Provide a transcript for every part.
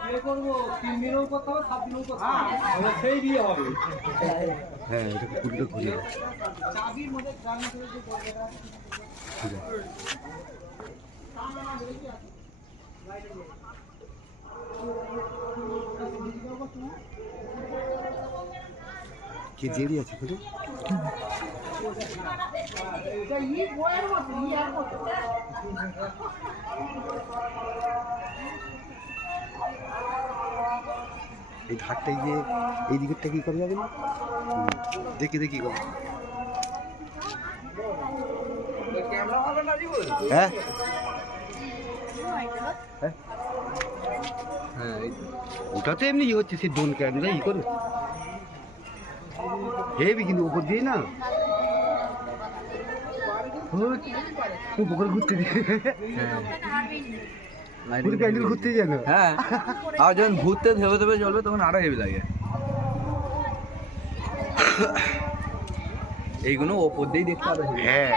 বিয়ে করবো 3 দিনেও করতে হবে 7 দিনেও করতে হবে সেই বিয়ে হবে। হ্যাঁ এটা কুড়িটা ঘুরিয়ে চাবির মধ্যে গ্রামে যে বলবেটা ঠিক আছে। কে জেরি আছে খুলে এই ধারটাই যে এই দিকেরটা কি করা যাবে না দেখি দেখি কর হ্যাঁ হ্যাঁ ওটা তো এমনি হচ্ছে সে ডোন ক্যামেরা ই করে হেবি কিন্তু উপর দিয়ে না উপরে ঘুরতে দিয়ে প্যান্ডেল ঘুরতে যায় না। হ্যাঁ আর যখন ঘুরতে ধেবে ধেবে চলবে তখন আরো হেভি লাগে। এইগুলো ওপর দিয়েই দেখতে হবে। হ্যাঁ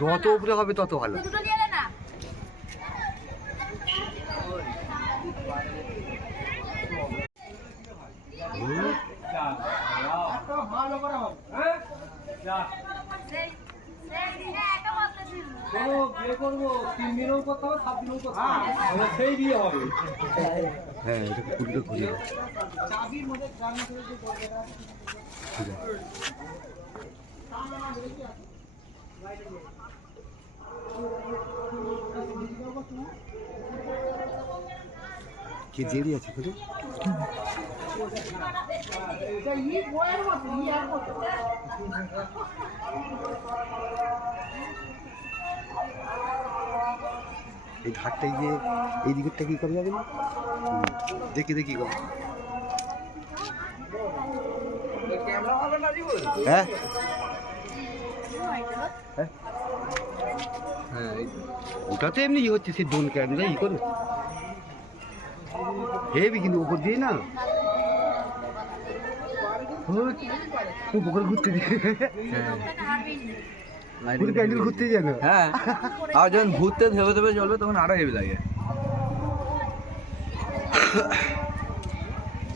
যত উপরে হবে তত ভালো। ভালো করে হবে বিয়ে করবো 3 দিনেও করতে হবে 7 দিনেও করতে হবে সেই বিয়ে হবে। হ্যাঁ এটা কুড়িটা ঘুরিয়ে চাবির মধ্যে গ্রামে যে বলবেটা ঠিক আছে। কে জেরি আছে খুলে এই ধারটাই যে এই দিকেরটা কি করা যাবে না দেখি দেখি কর হ্যাঁ হ্যাঁ ওটা তো এমনি হচ্ছে সে ডোন ক্যামেরা ই করে হেবি কিন্তু উপর দিয়ে না উপরে ঘুরতে দিয়ে প্যান্ডেল ঘুরতে যায় না। হ্যাঁ আর যখন ঘুরতে ধেবে ধেবে চলবে তখন আরো হেভি লাগে।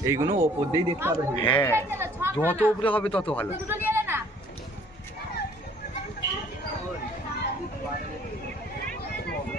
এইগুলো ওপর দিয়েই দেখতে হবে। হ্যাঁ যত উপরে হবে তত ভালো।